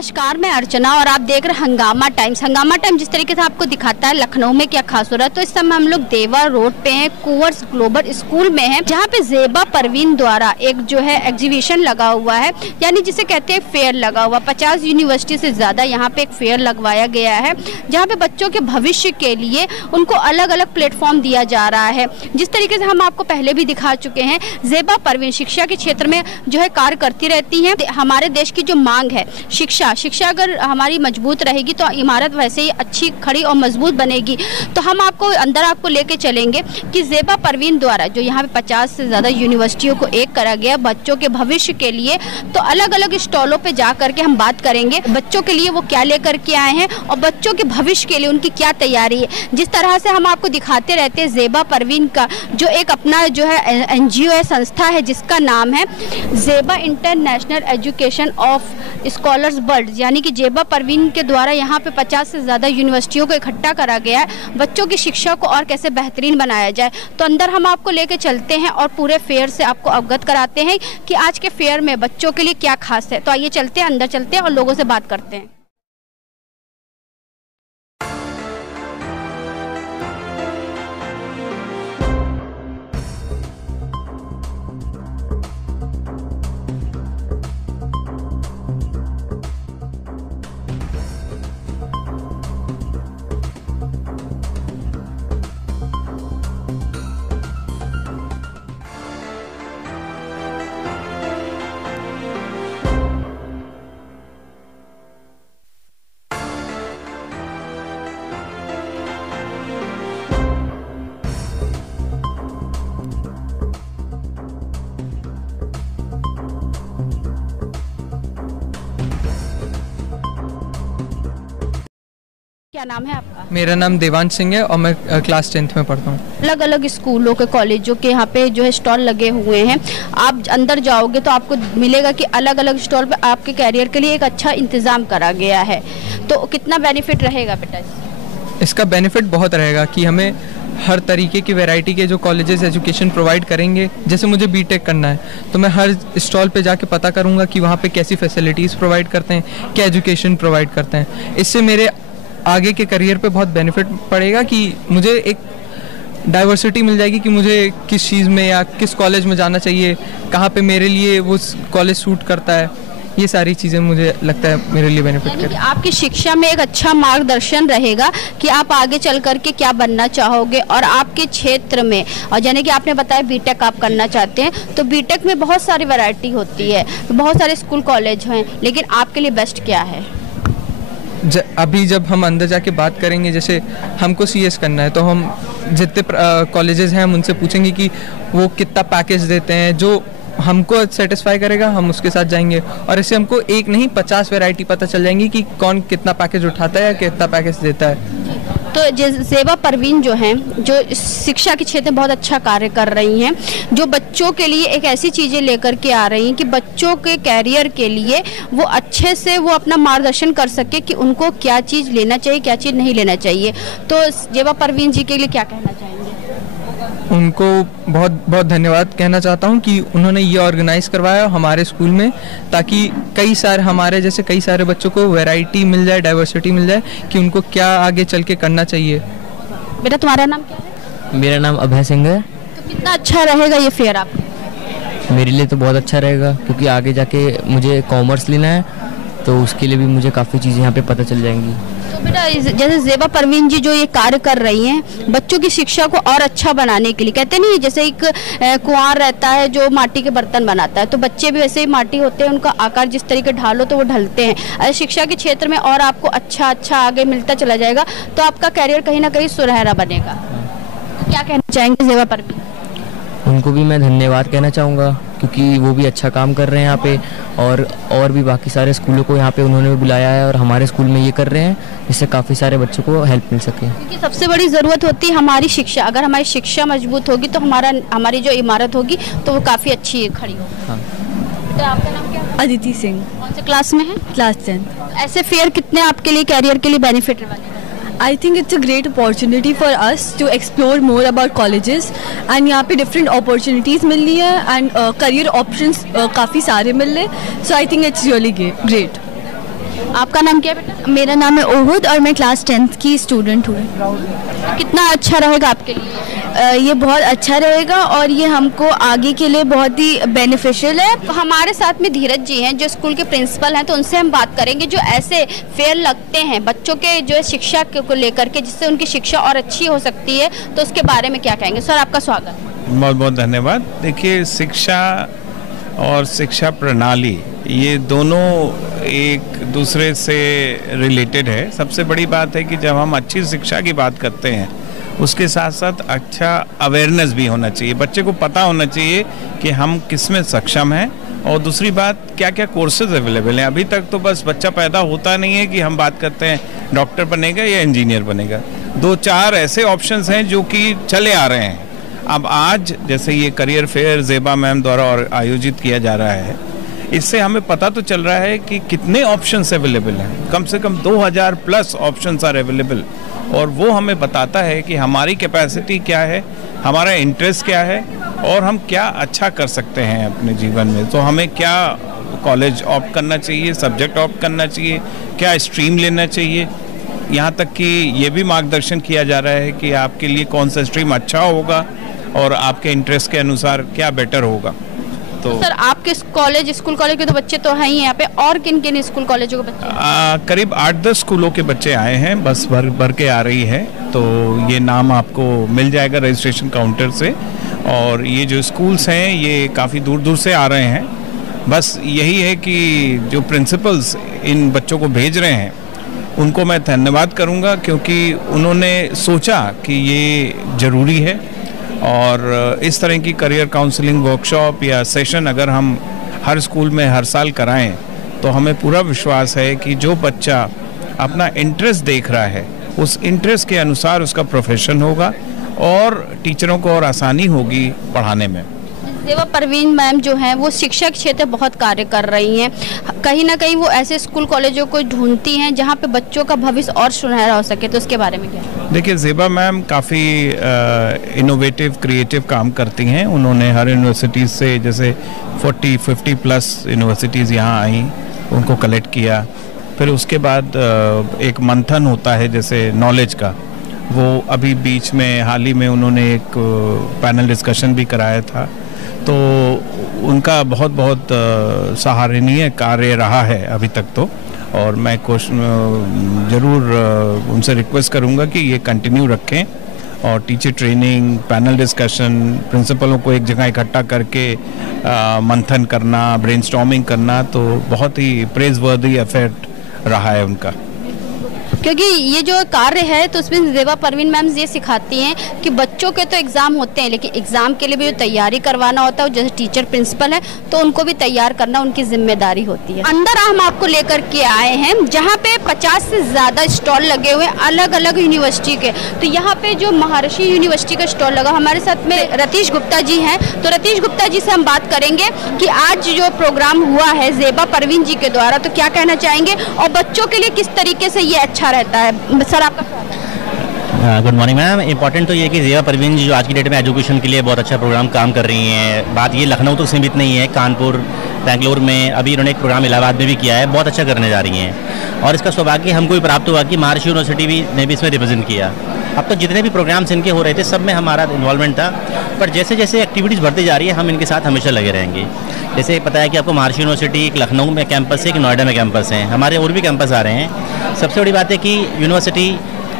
नमस्कार, मैं अर्चना और आप देख रहे हैं हंगामा टाइम्स। हंगामा टाइम्स जिस तरीके से आपको दिखाता है लखनऊ में क्या खास हो रहा है, तो इस समय हम लोग देवा रोड पे हैं, कुंवर्स ग्लोबल स्कूल में हैं, जहाँ पे ज़ेबा परवीन द्वारा एक जो है एग्जीबिशन लगा हुआ है, यानी जिसे कहते हैं फेयर लगा हुआ। 50 यूनिवर्सिटी से ज़्यादा यहाँ पे एक फेयर लगवाया गया है, जहाँ पे बच्चों के भविष्य के लिए उनको अलग अलग प्लेटफॉर्म दिया जा रहा है। जिस तरीके से हम आपको पहले भी दिखा चुके हैं, ज़ेबा परवीन शिक्षा के क्षेत्र में जो है कार्य करती रहती हैं। हमारे देश की जो मांग है शिक्षा अगर हमारी मजबूत रहेगी तो इमारत वैसे ही अच्छी खड़ी और मजबूत बनेगी। तो हम आपको लेके चलेंगे कि ज़ेबा परवीन द्वारा जो यहाँ पे 50 से ज़्यादा यूनिवर्सिटियों को एक करा गया बच्चों के भविष्य के लिए, तो अलग अलग स्टॉलों पे जा करके हम बात करेंगे बच्चों के लिए वो क्या लेकर के आए हैं और बच्चों के भविष्य के लिए उनकी क्या तैयारी है। जिस तरह से हम आपको दिखाते रहते हैं ज़ेबा परवीन का जो एक अपना जो है NGO है, संस्था है, जिसका नाम है Zeba international education of scholars world, यानी कि ज़ेबा परवीन के द्वारा यहाँ पे 50 से ज़्यादा यूनिवर्सिटियों को इकट्ठा करा गया है बच्चों की शिक्षा को और कैसे बेहतरीन बनाया जाए। तो अंदर हम आपको लेके चलते हैं और पूरे फेयर से आपको अवगत कराते हैं कि आज के फेयर में बच्चों के लिए क्या खास है। तो आइए चलते हैं, अंदर चलते हैं और लोगों से बात करते हैं। क्या नाम है आपका? मेरा नाम देवांश सिंह है और मैं क्लास 10th में पढ़ता हूँ। अलग अलग स्कूलों के कॉलेजों के यहाँ पे जो है स्टॉल लगे हुए हैं। आप अंदर जाओगे तो आपको मिलेगा कि अलग अलग स्टॉल पे आपके कैरियर के लिए एक अच्छा इंतज़ाम करा गया है। तो कितना बेनिफिट रहेगा बेटा इसका बेनिफिट बहुत रहेगा कि हमें हर तरीके की वैरायटी के जो कॉलेजेस एजुकेशन प्रोवाइड करेंगे। जैसे मुझे बीटेक करना है तो मैं हर स्टॉल पे जाके पता करूँगा कि वहाँ पे कैसी फैसिलिटीज़ प्रोवाइड करते हैं, क्या एजुकेशन प्रोवाइड करते हैं। इससे मेरे आगे के करियर पे बहुत बेनिफिट पड़ेगा कि मुझे एक डाइवर्सिटी मिल जाएगी कि मुझे किस चीज़ में या किस कॉलेज में जाना चाहिए, कहाँ पे मेरे लिए वो कॉलेज सूट करता है। ये सारी चीज़ें मुझे लगता है मेरे लिए बेनिफिट करें। आपकी शिक्षा में एक अच्छा मार्गदर्शन रहेगा कि आप आगे चल करके क्या बनना चाहोगे और आपके क्षेत्र में। और यानी कि आपने बताया बीटेक आप करना चाहते हैं, तो बीटेक में बहुत सारी वैरायटी होती है, बहुत सारे स्कूल कॉलेज हैं, लेकिन आपके लिए बेस्ट क्या है? अभी जब हम अंदर जाके बात करेंगे, जैसे हमको CS करना है तो हम जितने कॉलेजेस हैं हम उनसे पूछेंगे कि वो कितना पैकेज देते हैं, जो हमको सेटिस्फाई करेगा हम उसके साथ जाएंगे। और इससे हमको एक नहीं 50 वैरायटी पता चल जाएंगी कि कौन कितना पैकेज उठाता है या कितना पैकेज देता है। तो ज़ेबा परवीन जो हैं, जो शिक्षा के क्षेत्र में बहुत अच्छा कार्य कर रही हैं, जो बच्चों के लिए एक ऐसी चीज़ें लेकर के आ रही हैं कि बच्चों के कैरियर के लिए वो अच्छे से वो अपना मार्गदर्शन कर सके कि उनको क्या चीज़ लेना चाहिए, क्या चीज़ नहीं लेना चाहिए। तो ज़ेबा परवीन जी के लिए क्या कहना चाहेंगे? उनको बहुत बहुत धन्यवाद कहना चाहता हूँ कि उन्होंने ये ऑर्गेनाइज़ करवाया हमारे स्कूल में, ताकि कई सारे हमारे जैसे कई सारे बच्चों को वैरायटी मिल जाए, डाइवर्सिटी मिल जाए कि उनको क्या आगे चल के करना चाहिए। बेटा तुम्हारा नाम क्या है? मेरा नाम अभय सिंह है। तो कितना अच्छा रहेगा ये फेयर आपके? मेरे लिए तो बहुत अच्छा रहेगा, क्योंकि आगे जाके मुझे कॉमर्स लेना है, तो उसके लिए भी मुझे काफ़ी चीज़ें यहाँ पे पता चल जाएंगी। तो बेटा जैसे ज़ेबा परवीन जी जो ये कार्य कर रही हैं बच्चों की शिक्षा को और अच्छा बनाने के लिए, कहते नहीं जैसे एक कुंवार रहता है जो माटी के बर्तन बनाता है, तो बच्चे भी वैसे ही माटी होते हैं, उनका आकार जिस तरीके ढालो तो वो ढलते हैं। अगर शिक्षा के क्षेत्र में और आपको अच्छा आगे मिलता चला जाएगा तो आपका कैरियर कहीं ना कहीं सुनहरा बनेगा। तो क्या कहना चाहेंगे ज़ेबा परवीन? उनको भी मैं धन्यवाद कहना चाहूँगा, क्योंकि वो भी अच्छा काम कर रहे हैं यहाँ पे, और भी बाकी सारे स्कूलों को यहाँ पे उन्होंने बुलाया है और हमारे स्कूल में ये कर रहे हैं, जिससे काफ़ी सारे बच्चों को हेल्प मिल सके। क्योंकि सबसे बड़ी ज़रूरत होती है हमारी शिक्षा। अगर हमारी शिक्षा मजबूत होगी तो हमारी जो इमारत होगी तो वो काफ़ी अच्छी खड़ी होगी। हाँ। तो आपका नाम क्या है? अदिति सिंह। कौन से क्लास में है? क्लास 10। ऐसे फेयर कितने आपके लिए कैरियर के लिए बेनिफिट वाले? I think it's a great opportunity for us to explore more about colleges and यहाँ पे different opportunities मिल रही है and career options काफ़ी सारे मिल रहे, so I think it's really great. आपका नाम क्या है बेटा? मेरा नाम है ओहुद और मैं क्लास 10th की स्टूडेंट हूँ। कितना अच्छा रहेगा आपके लिए? ये बहुत अच्छा रहेगा और ये हमको आगे के लिए बहुत ही बेनिफिशियल है। हमारे साथ में धीरज जी हैं जो स्कूल के प्रिंसिपल हैं, तो उनसे हम बात करेंगे जो ऐसे फेयर लगते हैं बच्चों के जो शिक्षा को लेकर के, जिससे उनकी शिक्षा और अच्छी हो सकती है, तो उसके बारे में क्या कहेंगे? सर आपका स्वागत। बहुत बहुत धन्यवाद। देखिए, शिक्षा और शिक्षा प्रणाली ये दोनों एक दूसरे से रिलेटेड है। सबसे बड़ी बात है कि जब हम अच्छी शिक्षा की बात करते हैं उसके साथ साथ अच्छा अवेयरनेस भी होना चाहिए। बच्चे को पता होना चाहिए कि हम किस में सक्षम हैं, और दूसरी बात क्या क्या कोर्सेज अवेलेबल हैं। अभी तक तो बस बच्चा पैदा होता नहीं है कि हम बात करते हैं डॉक्टर बनेगा या इंजीनियर बनेगा। 2-4 ऐसे ऑप्शंस हैं जो कि चले आ रहे हैं। अब आज जैसे ये करियर फेयर ज़ेबा मैम द्वारा और आयोजित किया जा रहा है, इससे हमें पता तो चल रहा है कि कितने ऑप्शंस अवेलेबल हैं। कम से कम 2000 प्लस ऑप्शंस आर अवेलेबल, और वो हमें बताता है कि हमारी कैपेसिटी क्या है, हमारा इंटरेस्ट क्या है, और हम क्या अच्छा कर सकते हैं अपने जीवन में। तो हमें क्या कॉलेज ऑप्ट करना चाहिए, सब्जेक्ट ऑप्ट करना चाहिए, क्या स्ट्रीम लेना चाहिए, यहाँ तक कि ये भी मार्गदर्शन किया जा रहा है कि आपके लिए कौन सा स्ट्रीम अच्छा होगा और आपके इंटरेस्ट के अनुसार क्या बेटर होगा। तो सर आपके स्कूल कॉलेज के तो बच्चे तो हैं ही यहाँ पे, और किन किन स्कूल कॉलेजों के बच्चे? करीब 8-10 स्कूलों के बच्चे आए हैं, बस भर के आ रही है। तो ये नाम आपको मिल जाएगा रजिस्ट्रेशन काउंटर से, और ये जो स्कूल्स हैं ये काफ़ी दूर दूर से आ रहे हैं। बस यही है कि जो प्रिंसिपल्स इन बच्चों को भेज रहे हैं उनको मैं धन्यवाद करूंगा, क्योंकि उन्होंने सोचा कि ये ज़रूरी है। और इस तरह की करियर काउंसलिंग वर्कशॉप या सेशन अगर हम हर स्कूल में हर साल कराएं तो हमें पूरा विश्वास है कि जो बच्चा अपना इंटरेस्ट देख रहा है उस इंटरेस्ट के अनुसार उसका प्रोफेशन होगा और टीचरों को और आसानी होगी पढ़ाने में। ज़ेबा परवीन मैम जो हैं वो शिक्षा के क्षेत्र में बहुत कार्य कर रही हैं। कहीं ना कहीं वो ऐसे स्कूल कॉलेजों को ढूंढती हैं जहां पे बच्चों का भविष्य और सुनहरा हो सके, तो उसके बारे में क्या? देखिए, ज़ेबा मैम काफ़ी इनोवेटिव क्रिएटिव काम करती हैं। उन्होंने हर यूनिवर्सिटीज़ से जैसे 40-50 प्लस यूनिवर्सिटीज़ यहाँ आई, उनको कलेक्ट किया। फिर उसके बाद एक मंथन होता है जैसे नॉलेज का, वो अभी बीच में हाल ही में उन्होंने एक पैनल डिस्कशन भी कराया था। तो उनका बहुत बहुत सराहनीय कार्य रहा है अभी तक तो, और मैं ज़रूर उनसे रिक्वेस्ट करूंगा कि ये कंटिन्यू रखें, और टीचर ट्रेनिंग, पैनल डिस्कशन, प्रिंसिपलों को एक जगह इकट्ठा करके मंथन करना, ब्रेनस्टॉर्मिंग करना, तो बहुत ही प्रेज़वर्दी एफर्ट रहा है उनका। क्योंकि ये जो कार्य है तो उसमें ज़ेबा परवीन मैम ये सिखाती हैं कि बच्चों के तो एग्ज़ाम होते हैं, लेकिन एग्ज़ाम के लिए भी जो तैयारी करवाना होता है, जैसे टीचर प्रिंसिपल है तो उनको भी तैयार करना उनकी जिम्मेदारी होती है। अंदर हम आपको लेकर के आए हैं जहाँ पे 50 से ज़्यादा स्टॉल लगे हुए हैं अलग अलग यूनिवर्सिटी के। तो यहाँ पे जो महर्षि यूनिवर्सिटी का स्टॉल लगा, हमारे साथ में रतीश गुप्ता जी हैं। तो रतीश गुप्ता जी से हम बात करेंगे कि आज जो प्रोग्राम हुआ है ज़ेबा परवीन जी के द्वारा, तो क्या कहना चाहेंगे और बच्चों के लिए किस तरीके से ये अच्छा रहता है? सर आपका गुड मॉर्निंग मैम। इंपॉर्टेंट तो ये कि ज़ेबा परवीन जी जो आज की डेट में एजुकेशन के लिए बहुत अच्छा प्रोग्राम काम कर रही हैं। बात ये लखनऊ तो सीमित नहीं है, कानपुर, बेंगलोर में अभी इन्होंने एक प्रोग्राम इलाहाबाद में भी किया है, बहुत अच्छा करने जा रही हैं। और इसका सौभाग्य हमको भी प्राप्त हुआ कि महर्षि यूनिवर्सिटी ने भी इसमें रिप्रेजेंट किया। अब तो जितने भी प्रोग्राम्स इनके हो रहे थे सब में हमारा इन्वॉल्वमेंट था, पर जैसे जैसे एक्टिविटीज़ बढ़ती जा रही है हम इनके साथ हमेशा लगे रहेंगे। जैसे पता है कि आपको महर्षि यूनिवर्सिटी एक लखनऊ में कैंपस है, एक नोएडा में कैंपस है, हमारे और भी कैंपस आ रहे हैं। सबसे बड़ी बात है कि यूनिवर्सिटी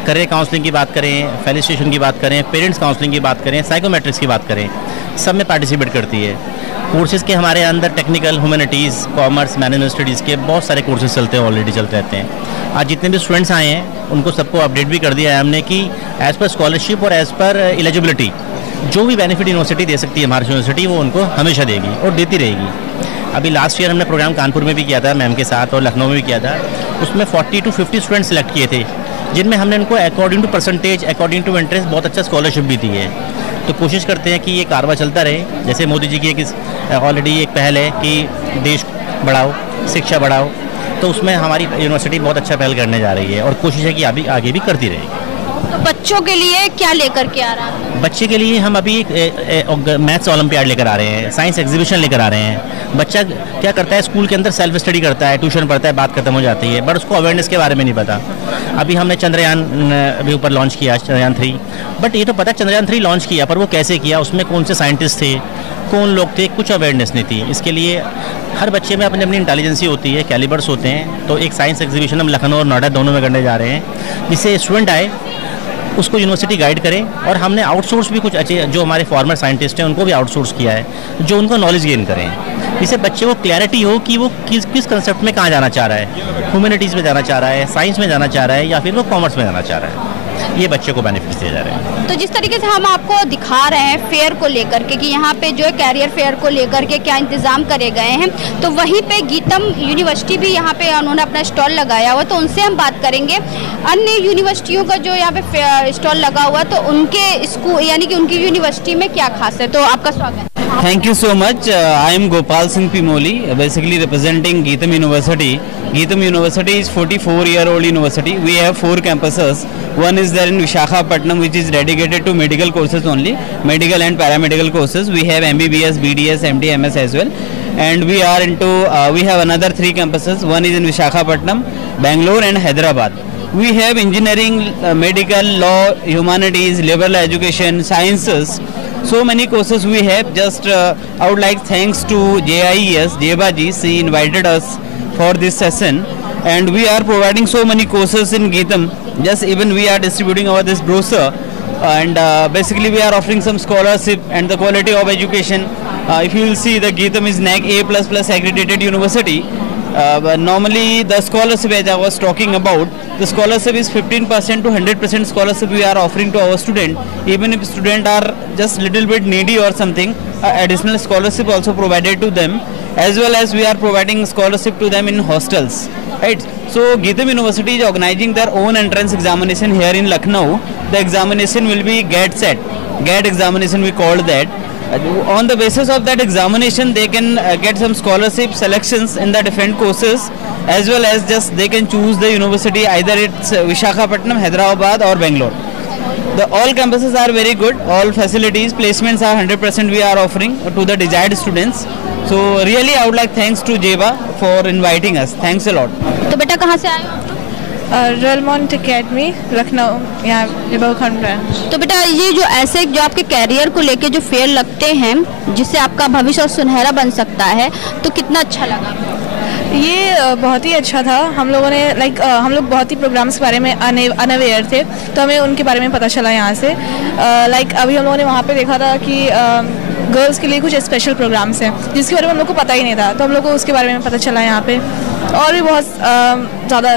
करियर काउंसलिंग की बात करें, फेलिसिटेशन की बात करें, पेरेंट्स काउंसलिंग की बात करें, साइकोमेट्रिक्स की बात करें, सब में पार्टिसिपेट करती है। कोर्सेज़ के हमारे अंदर technical, humanities, commerce, management studies के बहुत सारे कोर्सेज चलते हैं, ऑलरेडी चलते रहते हैं। आज जितने भी स्टूडेंट्स आए हैं उनको सबको अपडेट भी कर दिया है हमने कि एज़ पर स्कॉलरशिप और एज़ पर एलिजिबिलिटी जो भी बेनिफिट यूनिवर्सिटी दे सकती है महर्षि यूनिवर्सिटी, वो उनको हमेशा देगी और देती रहेगी। अभी लास्ट ईयर हमने प्रोग्राम कानपुर में भी किया था मैम के साथ, और लखनऊ में भी किया था। उसमें 40 to 50 स्टूडेंट्स सेलेक्ट किए थे, जिनमें हमने उनको according to percentage, according to interest बहुत अच्छा स्कॉलरशिप भी दी है। तो कोशिश करते हैं कि ये कारवा चलता रहे। जैसे मोदी जी की एक ऑलरेडी एक पहल है कि देश बढ़ाओ, शिक्षा बढ़ाओ, तो उसमें हमारी यूनिवर्सिटी बहुत अच्छा पहल करने जा रही है और कोशिश है कि अभी आगे भी करती रहेगी। तो बच्चों के लिए क्या लेकर के आ रहा है? बच्चे के लिए हम अभी एक मैथ्स ओलंपियाड लेकर आ रहे हैं, साइंस एग्जीबिशन लेकर आ रहे हैं। बच्चा क्या करता है, स्कूल के अंदर सेल्फ स्टडी करता है, ट्यूशन पढ़ता है, बात खत्म हो जाती है, बट उसको अवेयरनेस के बारे में नहीं पता। अभी हमने चंद्रयान अभी ऊपर लॉन्च किया, चंद्रयान 3, बट ये तो पता चंद्रयान 3 लॉन्च किया, पर वो कैसे किया, उसमें कौन से साइंटिस्ट थे, कौन लोग थे, कुछ अवेयरनेस नहीं थी। इसके लिए हर बच्चे में अपनी अपनी इंटेलिजेंसी होती है, कैलिबर्स होते हैं। तो एक साइंस एग्जीबिशन हम लखनऊ और नोएडा दोनों में करने जा रहे हैं, जिससे स्टूडेंट आए, उसको यूनिवर्सिटी गाइड करे। और हमने आउटसोर्स भी कुछ अच्छे जो हमारे फॉर्मर साइंटिस्ट हैं उनको भी आउटसोर्स किया है, जो उनको नॉलेज गेन करें, जिससे बच्चे को क्लैरिटी हो कि वो किस कंसेप्ट में कहाँ जाना चाह रहा है, ह्यूमैनिटीज़ में जाना चाह रहा है, साइंस में जाना चाह रहा है, या फिर वो कॉमर्स में जाना चाह रहा है। ये बच्चे को बेनिफिट्स दिए जा रहे हैं। तो जिस तरीके से हम आपको दिखा रहे हैं फेयर को लेकर के कि यहाँ पे जो है कैरियर फेयर को लेकर के क्या इंतजाम करे गए हैं, तो वहीं पे गीतम यूनिवर्सिटी भी यहाँ पे उन्होंने अपना स्टॉल लगाया हुआ, तो उनसे हम बात करेंगे। अन्य यूनिवर्सिटियों का जो यहाँ पे स्टॉल लगा हुआ, तो उनके स्कूल यानी कि उनकी यूनिवर्सिटी में क्या खास है, तो आपका स्वागत है। Thank you so much. I am Gopal Singh Pimoli, basically representing Geetam University. Geetam University is 44-year-old university. We have 4 campuses. One is there in Visakhapatnam, which is dedicated to medical courses only, medical and paramedical courses. We have MBBS, BDS, MD, MS as well. And we are into, we have another 3 campuses. One is in Visakhapatnam, Bangalore and Hyderabad. We have engineering, medical, law, humanities, liberal education, sciences. So many courses we have. Just I would like thanks to JIES, Jeba ji, she invited us for this session, and we are providing so many courses in Geetam. Just even we are distributing our this brochure, and basically we are offering some scholarship and the quality of education. If you will see, the Geetam is NAC A++ accredited university. But normally the scholarship, as I was talking about, the scholarship is 15% to 100% scholarship we are offering to our student. Even if students are just little bit needy or something, additional scholarship also provided to them, as well as we are providing scholarship to them in hostels, right? So Geetam University is organizing their own entrance examination here in Lucknow. The examination will be GATE examination we called that. On the basis of that examination, they can get some scholarship selections in the different courses, as well as just they can choose the university, either it's Visakhapatnam, Hyderabad or Bangalore. All campuses are very good, all facilities, placements are 100% we are offering to the desired students. So really I would like thanks to Jeba for inviting us. Thanks a lot. तो बेटा कहाँ से आए हो? रेलमोंट academy Lucknow, यहाँ रिबलखंड branch. तो बेटा ये जो ऐसे जो आपके कैरियर को लेके जो फेयर लगते हैं, जिससे आपका भविष्य और सुनहरा बन सकता है, तो कितना अच्छा लगा? ये बहुत ही अच्छा था। हम लोगों ने हम लोग बहुत ही प्रोग्राम्स के बारे में अनअवेयर थे, तो हमें उनके बारे में पता चला यहाँ से। अभी हम लोगों ने वहाँ पे देखा था कि गर्ल्स के लिए कुछ स्पेशल प्रोग्राम्स हैं, जिसके बारे में हम लोग को पता ही नहीं था, तो हम लोग को उसके बारे में पता चला यहाँ पे। और भी बहुत ज़्यादा।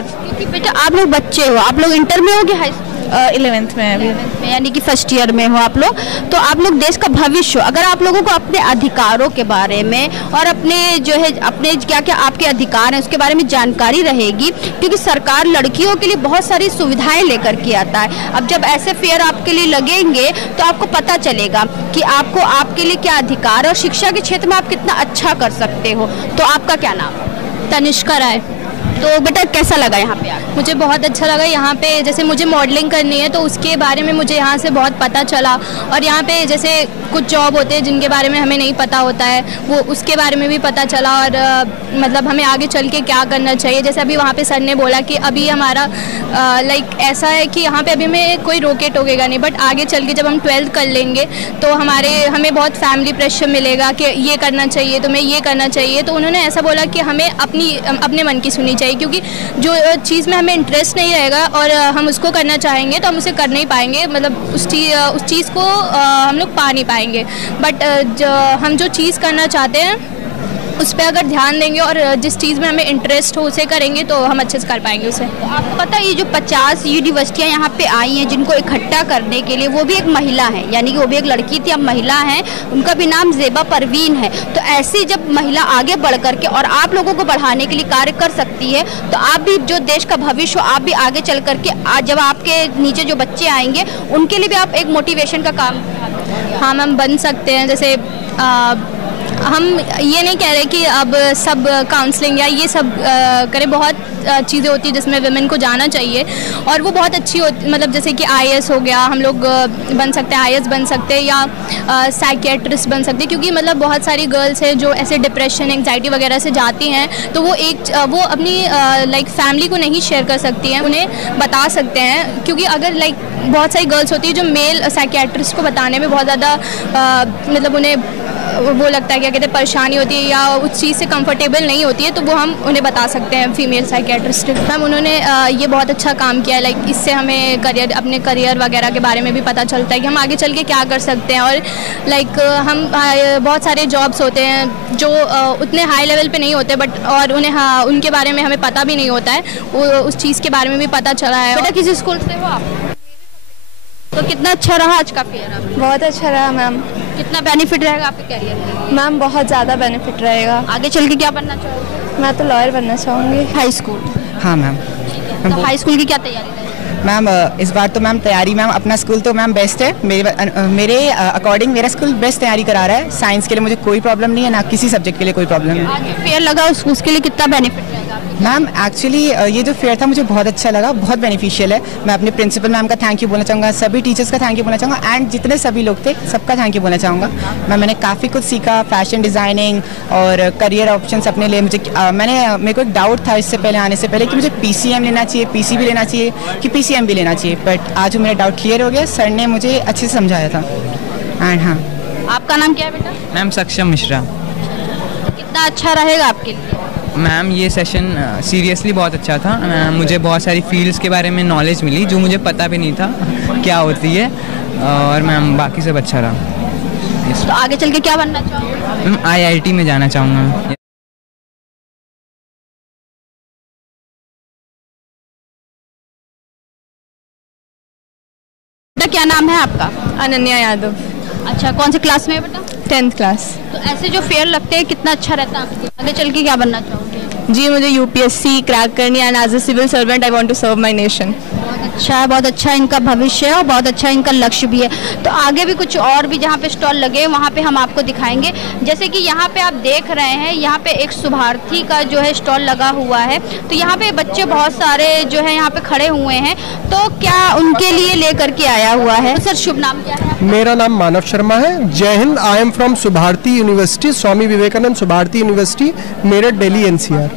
बेटा आप लोग बच्चे हो, आप लोग इंटर में हो कि हाई स्कूल? 11th में अभी, यानी कि फर्स्ट ईयर में हो आप लोग। तो आप लोग देश का भविष्य हो। अगर आप लोगों को अपने अधिकारों के बारे में और अपने जो है अपने क्या क्या आपके अधिकार हैं उसके बारे में जानकारी रहेगी, क्योंकि सरकार लड़कियों के लिए बहुत सारी सुविधाएं लेकर के आता है। अब जब ऐसे फेयर आपके लिए लगेंगे तो आपको पता चलेगा कि आपको आपके लिए क्या अधिकार है और शिक्षा के क्षेत्र में आप कितना अच्छा कर सकते हो। तो आपका क्या नाम है? तनिष्का राय। तो बेटा कैसा लगा यहाँ पे आकर? मुझे बहुत अच्छा लगा। यहाँ पे जैसे मुझे मॉडलिंग करनी है तो उसके बारे में मुझे यहाँ से बहुत पता चला, और यहाँ पे जैसे कुछ जॉब होते हैं जिनके बारे में हमें नहीं पता होता है, वो उसके बारे में भी पता चला। और मतलब हमें आगे चल के क्या करना चाहिए, जैसे अभी वहाँ पे सर ने बोला कि अभी हमारा ऐसा है कि यहाँ पे अभी में कोई रोके टोकेगा नहीं, बट आगे चल के जब हम 12th कर लेंगे तो हमें बहुत फैमिली प्रेशर मिलेगा कि ये करना चाहिए, तुम्हें ये करना चाहिए। तो उन्होंने ऐसा बोला कि हमें अपने मन की सुननी चाहिए, क्योंकि जो चीज़ में हमें इंटरेस्ट नहीं रहेगा और हम उसको करना चाहेंगे तो हम उसे कर नहीं पाएंगे, मतलब उस चीज़ को हम लोग पा नहीं पाएंगे। बट हम जो चीज़ करना चाहते हैं उस पर अगर ध्यान देंगे और जिस चीज़ में हमें इंटरेस्ट हो उसे करेंगे तो हम अच्छे से कर पाएंगे उसे। तो आपको पता है ये जो 50 यूनिवर्सिटियाँ यहाँ पे आई हैं जिनको इकट्ठा करने के लिए, वो भी एक महिला है, यानी कि वो भी एक लड़की थी, अब महिला हैं, उनका भी नाम ज़ेबा परवीन है। तो ऐसी जब महिला आगे बढ़ करके और आप लोगों को बढ़ाने के लिए कार्य कर सकती है, तो आप भी जो देश का भविष्य हो, आप भी आगे चल करके जब आपके नीचे जो बच्चे आएंगे उनके लिए भी आप एक मोटिवेशन का काम। हाँ मैम, बन सकते हैं। जैसे हम ये नहीं कह रहे कि अब सब काउंसलिंग या ये सब करें, बहुत चीज़ें होती हैं जिसमें वुमेन को जाना चाहिए और वो बहुत अच्छी होती, मतलब जैसे कि IAS हो गया, हम लोग बन सकते हैं, IAS बन सकते हैं या साइकियाट्रिस्ट बन सकते हैं, क्योंकि मतलब बहुत सारी गर्ल्स हैं जो ऐसे डिप्रेशन एंग्जाइटी वगैरह से जाती हैं, तो वो अपनी लाइक फैमिली को नहीं शेयर कर सकती हैं, उन्हें बता सकते हैं, क्योंकि अगर लाइक बहुत सारी गर्ल्स होती है जो मेल साइकियाट्रिस्ट को बताने में बहुत ज़्यादा मतलब उन्हें वो लगता है क्या कहते हैं परेशानी होती है या उस चीज़ से कंफर्टेबल नहीं होती है, तो वो हम उन्हें बता सकते हैं फीमेल साइकियाट्रिस्ट। मैम उन्होंने ये बहुत अच्छा काम किया है, लाइक इससे हमें अपने करियर वगैरह के बारे में भी पता चलता है कि हम आगे चल के क्या कर सकते हैं, और लाइक हम बहुत सारे जॉब्स होते हैं जो उतने हाई लेवल पे नहीं होते बट और उन्हें उनके बारे में हमें पता भी नहीं होता है, उस चीज़ के बारे में भी पता चला है। बेटा किसी स्कूल से हो आप? तो कितना अच्छा रहा आज का फेयर? बहुत अच्छा रहा मैम। कितना बेनिफिट रहेगा आपके करियर में? मैम बहुत ज़्यादा बेनिफिट रहेगा। आगे चल के क्या बनना चाहोगे? मैं तो लॉयर बनना चाहूँगी। High school? हाँ मैम। तो हाई स्कूल की क्या तैयारी रहेगी? मैम इस बार तो मैम तैयारी मैम अपना स्कूल तो मैम बेस्ट है, मेरे अकॉर्डिंग मेरा स्कूल बेस्ट तैयारी करा रहा है। साइंस के लिए मुझे कोई प्रॉब्लम नहीं है, ना किसी सब्जेक्ट के लिए कोई प्रॉब्लम है। आज फेयर लगा उसके लिए कितना बेनिफिट रहेगा? मैम एक्चुअली ये जो फेयर था मुझे बहुत अच्छा लगा, बहुत बेनिफिशियल है। मैं अपने प्रिंसिपल मैम का थैंक यू बोलना चाहूँगा, सभी टीचर्स का थैंक यू बोलना चाहूँगा एंड जितने सभी लोग थे सबका थैंक यू बोलना चाहूँगा। मैंने काफ़ी कुछ सीखा, फैशन डिज़ाइनिंग और करियर ऑप्शंस अपने लिए। मेरे को एक डाउट था इससे पहले आने से पहले कि मुझे PCM लेना चाहिए, PCB लेना चाहिए कि PCM भी लेना चाहिए, बट आज मेरा डाउट क्लियर हो गया, सर ने मुझे अच्छे से समझाया था। एंड हाँ, आपका नाम क्या है बेटा? मैम सक्षम मिश्रा। कितना अच्छा रहेगा आपके लिए? मैम ये सेशन सीरियसली बहुत अच्छा था, मुझे बहुत सारी फील्ड्स के बारे में नॉलेज मिली जो मुझे पता भी नहीं था क्या होती है, और मैम बाकी सब अच्छा रहा। तो आगे चल के क्या बनना चाहोगे? मैम IIT में जाना चाहूँगा। क्या नाम है आपका? अनन्या यादव। अच्छा, कौन से क्लास में है बेटा? 10th class. तो ऐसे जो फेयर लगते हैं कितना अच्छा रहता है आपके? आगे चल के क्या बनना चाहोगे? जी मुझे UPSC क्रैक करनी है and as a civil servant I want to serve my nation. अच्छा है, बहुत अच्छा इनका भविष्य है और बहुत अच्छा इनका लक्ष्य भी है। तो आगे भी कुछ और भी जहाँ पे स्टॉल लगे हैं वहाँ पे हम आपको दिखाएंगे। जैसे कि यहाँ पे आप देख रहे हैं, यहाँ पे एक शुभार्थी का जो है स्टॉल लगा हुआ है, तो यहाँ पे बच्चे बहुत सारे जो है यहाँ पे खड़े हुए हैं, तो क्या उनके लिए लेकर के आया हुआ है? सर शुभ नाम क्या है? मेरा नाम मानव शर्मा है। जय हिंद। I am from Shubharthi university, Swami Vivekanand Shubharthi university, Meerut, Delhi, NCR।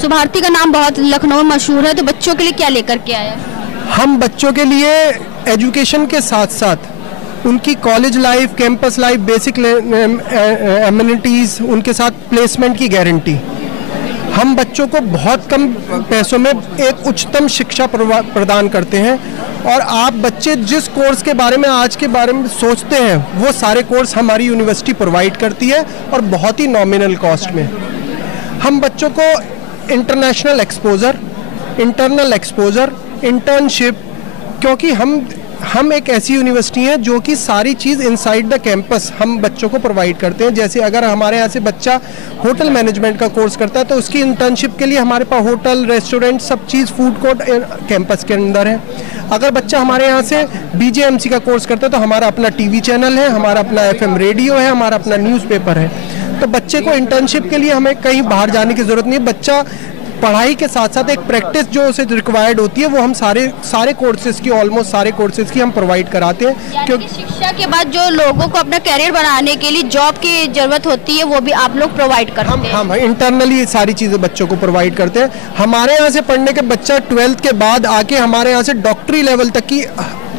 Shubharthi का नाम बहुत लखनऊ में मशहूर है, तो बच्चों के लिए क्या लेकर के आया? हम बच्चों के लिए एजुकेशन के साथ साथ उनकी college life, campus life, basic amenities, उनके साथ प्लेसमेंट की गारंटी। हम बच्चों को बहुत कम पैसों में एक उच्चतम शिक्षा प्रदान करते हैं, और आप बच्चे जिस कोर्स के बारे में आज के बारे में सोचते हैं वो सारे कोर्स हमारी यूनिवर्सिटी प्रोवाइड करती है और बहुत ही नॉमिनल कॉस्ट में। हम बच्चों को international exposure, internal exposure, internship, क्योंकि हम एक ऐसी यूनिवर्सिटी है जो कि सारी चीज़ इनसाइड द कैंपस हम बच्चों को प्रोवाइड करते हैं। जैसे अगर हमारे यहाँ से बच्चा होटल मैनेजमेंट का कोर्स करता है तो उसकी इंटर्नशिप के लिए हमारे पास होटल, रेस्टोरेंट, सब चीज़, फूड कोर्ट कैंपस के अंदर है। अगर बच्चा हमारे यहाँ से BJMC का कोर्स करता है तो हमारा अपना TV चैनल है, हमारा अपना FM रेडियो है, हमारा अपना न्यूज़पेपर है। तो बच्चे को इंटर्नशिप के लिए हमें कहीं बाहर जाने की ज़रूरत नहीं है। बच्चा पढ़ाई के साथ साथ एक प्रैक्टिस जो उसे रिक्वायर्ड होती है वो हम सारे कोर्सेज की, ऑलमोस्ट सारे कोर्सेज की हम प्रोवाइड कराते हैं। क्योंकि शिक्षा के बाद जो लोगों को अपना करियर बनाने के लिए जॉब की जरूरत होती है वो भी आप लोग प्रोवाइड करते हैं? हम इंटरनली सारी चीज़ें बच्चों को प्रोवाइड करते हैं। हमारे यहाँ से पढ़ने के बच्चा 12th के बाद आके हमारे यहाँ से डॉक्टरी लेवल तक की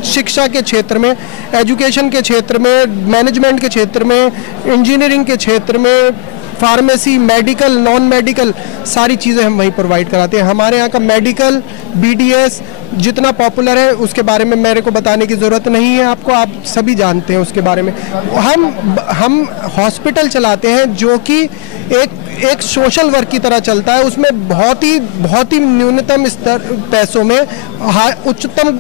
शिक्षा के क्षेत्र में, एजुकेशन के क्षेत्र में, मैनेजमेंट के क्षेत्र में, इंजीनियरिंग के क्षेत्र में, फार्मेसी, मेडिकल, नॉन मेडिकल, सारी चीज़ें हम वहीं प्रोवाइड कराते हैं। हमारे यहाँ का मेडिकल, BDS जितना पॉपुलर है उसके बारे में मेरे को बताने की ज़रूरत नहीं है आपको, आप सभी जानते हैं उसके बारे में। हम हॉस्पिटल चलाते हैं जो कि एक सोशल वर्क की तरह चलता है, उसमें बहुत ही न्यूनतम स्तर पैसों में उच्चतम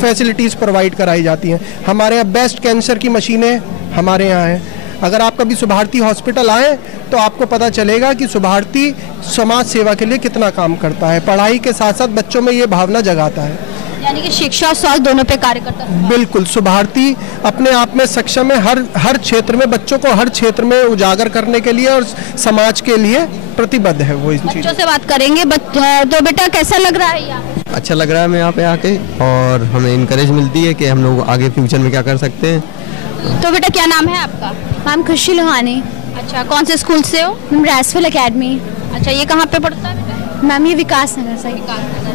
फैसिलिटीज़ प्रोवाइड कराई जाती हैं। हमारे यहाँ बेस्ट कैंसर की मशीनें हमारे यहाँ हैं। अगर आप कभी शुभार्थी हॉस्पिटल आएँ तो आपको पता चलेगा कि शुभार्थी समाज सेवा के लिए कितना काम करता है। पढ़ाई के साथ साथ बच्चों में ये भावना जगाता है। यानी कि शिक्षा और स्वास्थ्य दोनों पे कार्य करता है। बिल्कुल, सुभारती अपने आप में सक्षम है हर क्षेत्र में, बच्चों को हर क्षेत्र में उजागर करने के लिए और समाज के लिए प्रतिबद्ध है वो। बच्चों से बात करेंगे। तो बेटा कैसा लग रहा है यहाँ? अच्छा लग रहा है हमें यहाँ पे आके, और हमें इनकरेज मिलती है कि हम लोग आगे फ्यूचर में क्या कर सकते हैं। तो बेटा क्या नाम है आपका? मैम खुशी लोहानी। अच्छा, कौन से स्कूल से हो? Ma'am Rajphul academy. अच्छा, ये कहाँ पे पढ़ता है? मैम ये विकास नगर से।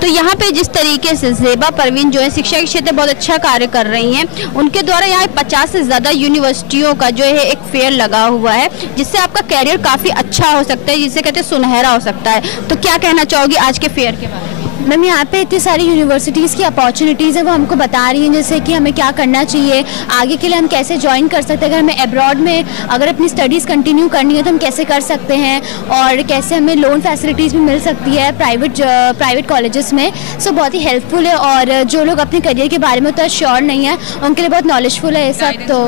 तो यहाँ पे जिस तरीके से ज़ेबा परवीन जो है शिक्षा के क्षेत्र में बहुत अच्छा कार्य कर रही हैं, उनके द्वारा यहाँ 50 से ज़्यादा यूनिवर्सिटियों का जो है एक फेयर लगा हुआ है, जिससे आपका कैरियर काफ़ी अच्छा हो सकता है, जिसे कहते हैं सुनहरा हो सकता है। तो क्या कहना चाहोगी आज के फेयर के बारे में? मैम यहाँ पे इतनी सारी यूनिवर्सिटीज़ की अपॉर्चुनिटीज़ है, वो हमको बता रही हैं जैसे कि हमें क्या करना चाहिए, आगे के लिए हम कैसे ज्वाइन कर सकते हैं, अगर हमें अब्रॉड में अगर अपनी स्टडीज़ कंटिन्यू करनी है तो हम कैसे कर सकते हैं, और कैसे हमें लोन फैसिलिटीज़ भी मिल सकती है प्राइवेट कॉलेजेस में। सो बहुत ही हेल्पफुल है, और जो लोग अपने करियर के बारे में उतना श्योर नहीं है उनके लिए बहुत नॉलेजफुल है ये सब। तो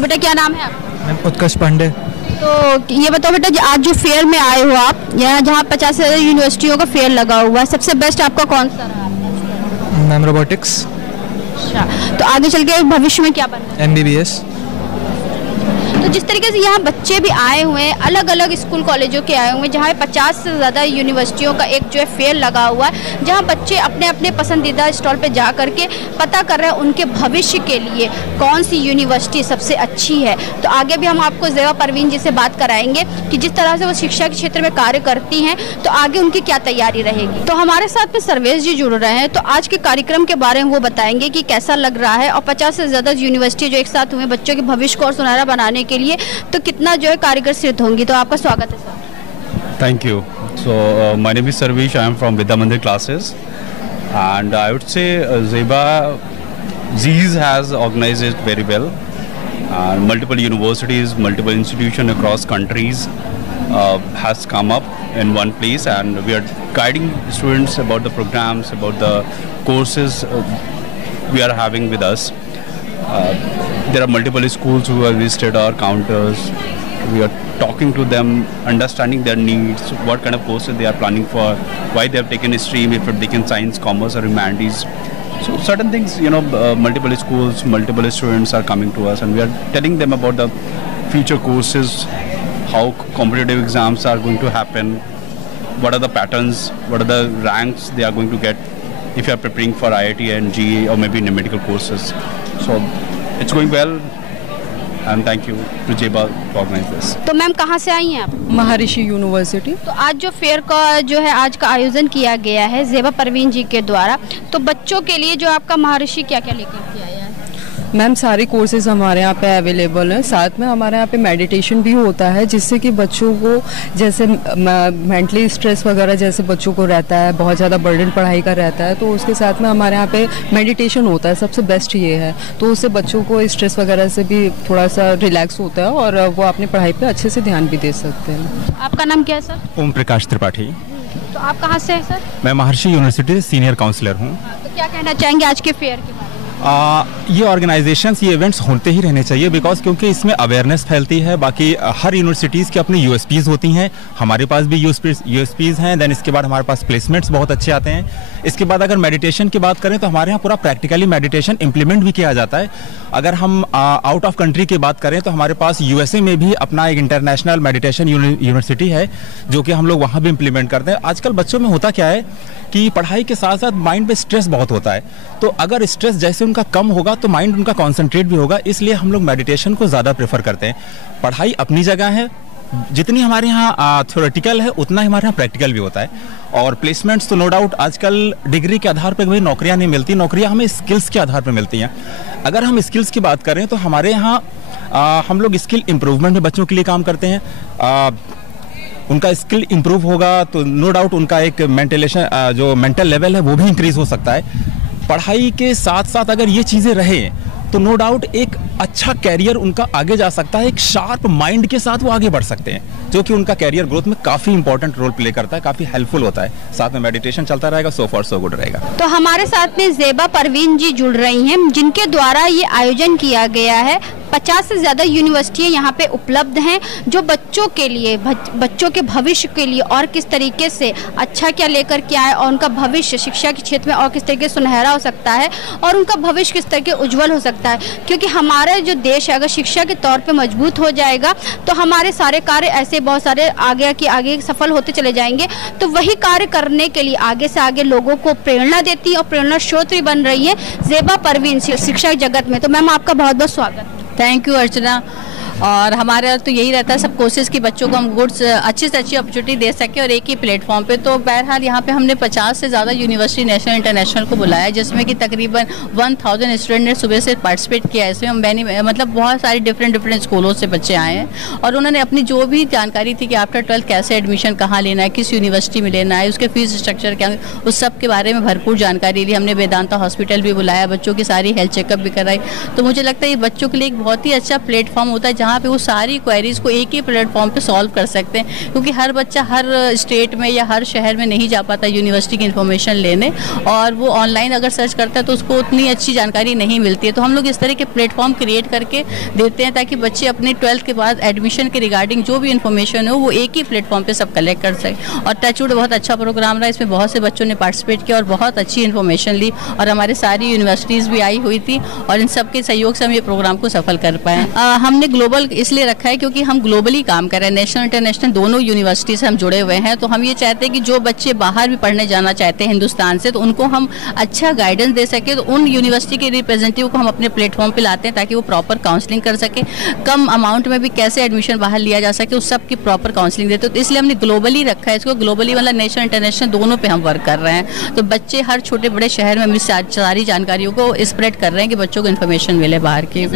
बेटा क्या नाम है आपका? उत्कर्ष पांडे। तो ये बताओ बेटा, आज जो फेयर में आए हो आप, यहाँ जहाँ 50 से ज़्यादा यूनिवर्सिटियों का फेयर लगा हुआ है, सबसे बेस्ट आपका कौन सा रहा? Ma'am robotics. अच्छा, तो आगे चल के भविष्य में क्या बनना है? MBBS। तो जिस तरीके से यहाँ बच्चे भी आए हुए हैं, अलग अलग स्कूल कॉलेजों के आए हुए हैं, जहाँ 50 से ज़्यादा यूनिवर्सिटियों का एक जो है फेयर लगा हुआ है, जहाँ बच्चे अपने अपने पसंदीदा स्टॉल पे जा करके पता कर रहे हैं उनके भविष्य के लिए कौन सी यूनिवर्सिटी सबसे अच्छी है। तो आगे भी हम आपको ज़ेबा परवीन जी से बात कराएंगे कि जिस तरह से वो शिक्षा के क्षेत्र में कार्य करती हैं, तो आगे उनकी क्या तैयारी रहेगी। तो हमारे साथ में सर्वेश जी जुड़ रहे हैं, तो आज के कार्यक्रम के बारे में वो बताएंगे कि कैसा लग रहा है, और 50 से ज़्यादा यूनिवर्सिटी जो एक साथ हुए बच्चों के भविष्य को और सुनहरा बनाने के लिए तो कितना जो है कारगर सिद्ध होंगी। तो आपका स्वागत है sir. Thank you. So my name is Sarvesh. I am from Vidya Mandir classes, and I would say Zeba Z's has organized it very well. Multiple universities, multiple institutions across countries has come up in one place, and we are guiding students about the programs, about the courses we are having with us. There are multiple schools who have visited our counters. We are talking to them, understanding their needs, what kind of courses they are planning for, why they have taken a stream, if they've taken science, commerce or humanities. So certain things, multiple schools, multiple students are coming to us, and we are telling them about the future courses, how competitive exams are going to happen, what are the patterns, what are the ranks they are going to get if you are preparing for IIT and GE or maybe in the medical courses. So it's going well, and thank you to Zeba to organize this. तो ma'am कहाँ से आई हैं आप? महर्षि university. तो आज जो fair का जो है आज का आयोजन किया गया है ज़ेबा परवीन जी के द्वारा, तो बच्चों के लिए जो आपका महर्षि क्या क्या लेकर के आया है? मैम सारे कोर्सेज हमारे यहाँ पे अवेलेबल हैं, साथ में हमारे यहाँ पे मेडिटेशन भी होता है, जिससे कि बच्चों को जैसे मेंटली स्ट्रेस वगैरह जैसे बच्चों को रहता है, बहुत ज़्यादा बर्डन पढ़ाई का रहता है, तो उसके साथ में हमारे यहाँ पे मेडिटेशन होता है। सबसे बेस्ट ये है, तो उससे बच्चों को स्ट्रेस वगैरह से भी थोड़ा सा रिलैक्स होता है और वो अपनी पढ़ाई पर अच्छे से ध्यान भी दे सकते हैं। आपका नाम क्या है सर? ओम प्रकाश त्रिपाठी। तो आप कहाँ से हैं सर? मैं महर्षि यूनिवर्सिटी से सीनियर काउंसलर हूँ। तो क्या कहना चाहेंगे आज के फेयर के बारे में? ये ऑर्गेनाइजेशंस, ये इवेंट्स होते ही रहने चाहिए, बिकॉज क्योंकि इसमें अवेयरनेस फैलती है। बाकी हर यूनिवर्सिटीज़ की अपनी यूएसपीज़ होती हैं, हमारे पास भी यूएसपीज़ हैं। देन इसके बाद हमारे पास प्लेसमेंट्स बहुत अच्छे आते हैं। इसके बाद अगर मेडिटेशन की बात करें तो हमारे यहाँ पूरा प्रैक्टिकली मेडिटेशन इम्प्लीमेंट भी किया जाता है। अगर हम आउट ऑफ कंट्री की बात करें तो हमारे पास यूएसए में भी अपना एक इंटरनेशनल मेडिटेशन यूनिवर्सिटी है, जो कि हम लोग वहाँ भी इम्प्लीमेंट करते हैं। आजकल बच्चों में होता क्या है कि पढ़ाई के साथ साथ माइंड पे स्ट्रेस बहुत होता है, तो अगर स्ट्रेस जैसे उनका कम होगा तो माइंड उनका कॉन्सेंट्रेट भी होगा, इसलिए हम लोग मेडिटेशन को ज़्यादा प्रेफर करते हैं। पढ़ाई अपनी जगह है, जितनी हमारे यहाँ थ्योरेटिकल है उतना ही हमारे यहाँ प्रैक्टिकल भी होता है। और प्लेसमेंट्स तो नो डाउट आजकल डिग्री के आधार पर कभी नौकरियाँ नहीं मिलती, नौकरियाँ हमें स्किल्स के आधार पर मिलती हैं। अगर हम स्किल्स की बात करें तो हमारे यहाँ हम लोग स्किल इम्प्रूवमेंट में बच्चों के लिए काम करते हैं। उनका स्किल इम्प्रूव होगा तो नो डाउट उनका एक जो मेंटल लेवल है वो भी इंक्रीज हो सकता है। पढ़ाई के साथ साथ अगर ये चीज़ें रहे तो नो डाउट एक अच्छा कैरियर उनका आगे जा सकता है, एक शार्प माइंड के साथ वो आगे बढ़ सकते हैं, जो कि उनका कैरियर ग्रोथ में काफ़ी इंपॉर्टेंट रोल प्ले करता है, काफ़ी हेल्पफुल होता है। साथ में मेडिटेशन चलता रहेगा, सो फॉर सो गुड रहेगा। तो हमारे साथ में ज़ेबा परवीन जी जुड़ रही हैं, जिनके द्वारा ये आयोजन किया गया है। 50 से ज़्यादा यूनिवर्सिटियाँ यहाँ पे उपलब्ध हैं, जो बच्चों के लिए, बच्चों के भविष्य के लिए और किस तरीके से अच्छा क्या लेकर के आए और उनका भविष्य शिक्षा के क्षेत्र में और किस तरीके से सुनहरा हो सकता है और उनका भविष्य किस तरीके उज्जवल हो सकता है। क्योंकि हमारा जो देश है अगर शिक्षा के तौर पे मजबूत हो जाएगा तो हमारे सारे कार्य ऐसे बहुत सारे आगे सफल होते चले जाएंगे। तो वही कार्य करने के लिए आगे से आगे लोगों को प्रेरणा देती है और प्रेरणा स्रोत भी बन रही है ज़ेबा परवीन शिक्षा जगत में। तो मैम आपका बहुत बहुत स्वागत। थैंक यू अर्चना। और हमारा तो यही रहता है सब कोशिश कि बच्चों को हम गुड्स अच्छी से अच्छी अपॉर्चुनिटी दे सके और एक ही प्लेटफॉर्म पे। तो बहरहाल यहाँ पे हमने 50 से ज़्यादा यूनिवर्सिटी नेशनल इंटरनेशनल को बुलाया, जिसमें कि तकरीबन 1000 स्टूडेंट ने सुबह से पार्टिसिपेट किया है। इसमें हम मतलब बहुत सारे डिफरेंट स्कूलों से बच्चे आए हैं और उन्होंने अपनी जो भी जानकारी थी कि आफ्टर 12th कैसे एडमिशन कहाँ लेना है, किस यूनिवर्सिटी में लेना है, उसके फीस स्ट्रक्चर क्या, उस सब के बारे में भरपूर जानकारी ली। हमने वेदांता हॉस्पिटल भी बुलाया, बच्चों की सारी हेल्थ चेकअप भी कराई। तो मुझे लगता है ये बच्चों के लिए एक बहुत ही अच्छा प्लेटफॉर्म होता है, जहाँ पे वो सारी क्वेरीज को एक ही प्लेटफॉर्म पे सॉल्व कर सकते हैं। क्योंकि हर बच्चा हर स्टेट में या हर शहर में नहीं जा पाता यूनिवर्सिटी की इन्फॉर्मेशन लेने, और वो ऑनलाइन अगर सर्च करता है तो उसको उतनी अच्छी जानकारी नहीं मिलती है। तो हम लोग इस तरह के प्लेटफॉर्म क्रिएट करके देते हैं ताकि बच्चे अपने 12th के बाद एडमिशन के रिगार्डिंग जो भी इन्फॉर्मेशन हो वो एक ही प्लेटफॉर्म पे सब कलेक्ट कर सके। और टचवुड बहुत अच्छा प्रोग्राम रहा, इसमें बहुत से बच्चों ने पार्टिसिपेट किया और बहुत अच्छी इन्फॉर्मेशन ली और हमारे सारी यूनिवर्सिटीज़ भी आई हुई थी और इन सब के सहयोग से हम ये प्रोग्राम को सफल कर पाए। हमने ग्लोबल इसलिए रखा है क्योंकि हम ग्लोबली काम कर रहे हैं, नेशनल इंटरनेशनल दोनों यूनिवर्सिटी से हम जुड़े हुए हैं। तो हम ये चाहते हैं कि जो बच्चे बाहर भी पढ़ने जाना चाहते हैं हिंदुस्तान से, तो उनको हम अच्छा गाइडेंस दे सके। तो उन यूनिवर्सिटी के रिप्रेजेंटेटिव को हम अपने प्लेटफॉर्म पे लाते हैं ताकि वो प्रॉपर काउंसलिंग कर सके, कम अमाउंट में भी कैसे एडमिशन बाहर लिया जा सके, उस सब की प्रॉपर काउंसलिंग देते हैं। तो इसलिए हमने ग्लोबली रखा है इसको, ग्लोबली मतलब नेशनल इंटरनेशनल दोनों पे हम वर्क कर रहे हैं। तो बच्चे हर छोटे बड़े शहर में सारी जानकारियों को स्प्रेड कर रहे हैं कि बच्चों को इन्फॉर्मेशन मिले बाहर की।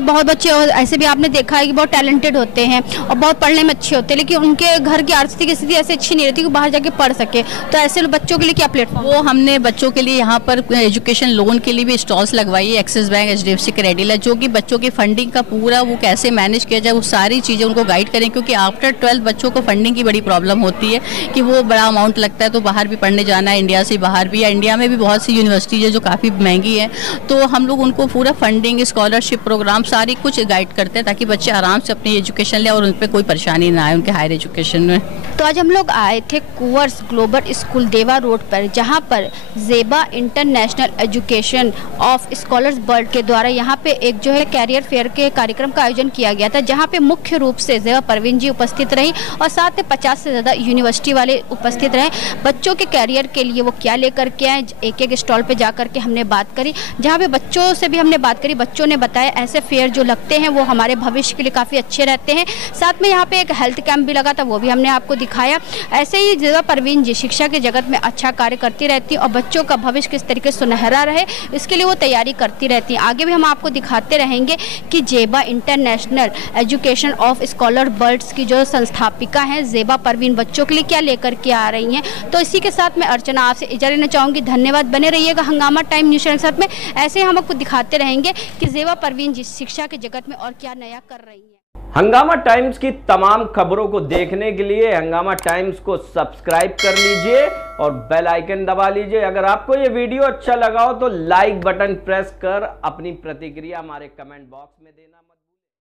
बहुत बच्चे ऐसे भी आपने देखा है कि बहुत टैलेंटेड होते हैं और बहुत पढ़ने में अच्छे होते हैं, लेकिन उनके घर की आर्थिक स्थिति ऐसे अच्छी नहीं रहती कि बाहर जाके पढ़ सके। तो ऐसे बच्चों के लिए क्या प्लेटफॉर्म? वो हमने बच्चों के लिए यहाँ पर एजुकेशन लोन के लिए भी स्टॉल्स लगवाई है, एक्सिस बैंक, HDFC क्रेडिट, जो कि बच्चों की फंडिंग का पूरा वो कैसे मैनेज किया जाए वो सारी चीज़ें उनको गाइड करें। क्योंकि आफ्टर 12th बच्चों को फंडिंग की बड़ी प्रॉब्लम होती है कि वो बड़ा अमाउंट लगता है, तो बाहर भी पढ़ने जाना है, इंडिया से बाहर भी, या इंडिया में भी बहुत सी यूनिवर्सिटीज है जो काफ़ी महंगी है। तो हम लोग उनको पूरा फंडिंग, स्कॉलरशिप प्रोग्राम सारी कुछ गाइड करते हैं ताकि बच्चे आराम से अपनी एजुकेशन ले और उन पर कोई परेशानी ना आए उनके हायर एजुकेशन में। तो आज हम लोग आए थे कुवर्स ग्लोबल स्कूल देवा रोड पर, जहां पर Zeba international education of scholars world के द्वारा यहाँ पे एक जो है कैरियर फेयर के कार्यक्रम का आयोजन किया गया था, जहां पे मुख्य रूप से ज़ेबा परवीन जी उपस्थित रही और साथ में 50 से ज़्यादा यूनिवर्सिटी वाले उपस्थित रहे। बच्चों के कैरियर के लिए वो क्या लेकर के आए, एक एक स्टॉल पे जा करके हमने बात करी, जहाँ पे बच्चों से भी हमने बात करी। बच्चों ने बताया ऐसे फेयर जो लगते हैं वो हमारे भविष्य के लिए काफ़ी अच्छे रहते हैं। साथ में यहाँ पे एक हेल्थ कैंप भी लगा था, वो भी हमने आपको दिखाया। ऐसे ही ज़ेबा परवीन जी शिक्षा के जगत में अच्छा कार्य करती रहती और बच्चों का भविष्य किस तरीके से सुनहरा रहे इसके लिए वो तैयारी करती रहती हैं। आगे भी हम आपको दिखाते रहेंगे कि Zeba international education of scholar worlds की जो संस्थापिका हैं ज़ेबा परवीन बच्चों के लिए क्या लेकर के आ रही हैं। तो इसी के साथ मैं अर्चना आपसे इजाज़त लेना चाहूँगी। धन्यवाद, बने रहिएगा हंगामा टाइम न्यूज़ चैनल के साथ में। ऐसे हम आपको दिखाते रहेंगे कि ज़ेबा परवीन जी शिक्षा के जगत में और क्या नया कर रही हैं। हंगामा टाइम्स की तमाम खबरों को देखने के लिए हंगामा टाइम्स को सब्सक्राइब कर लीजिए और बेल आइकन दबा लीजिए। अगर आपको ये वीडियो अच्छा लगा हो तो लाइक बटन प्रेस कर अपनी प्रतिक्रिया हमारे कमेंट बॉक्स में देना मत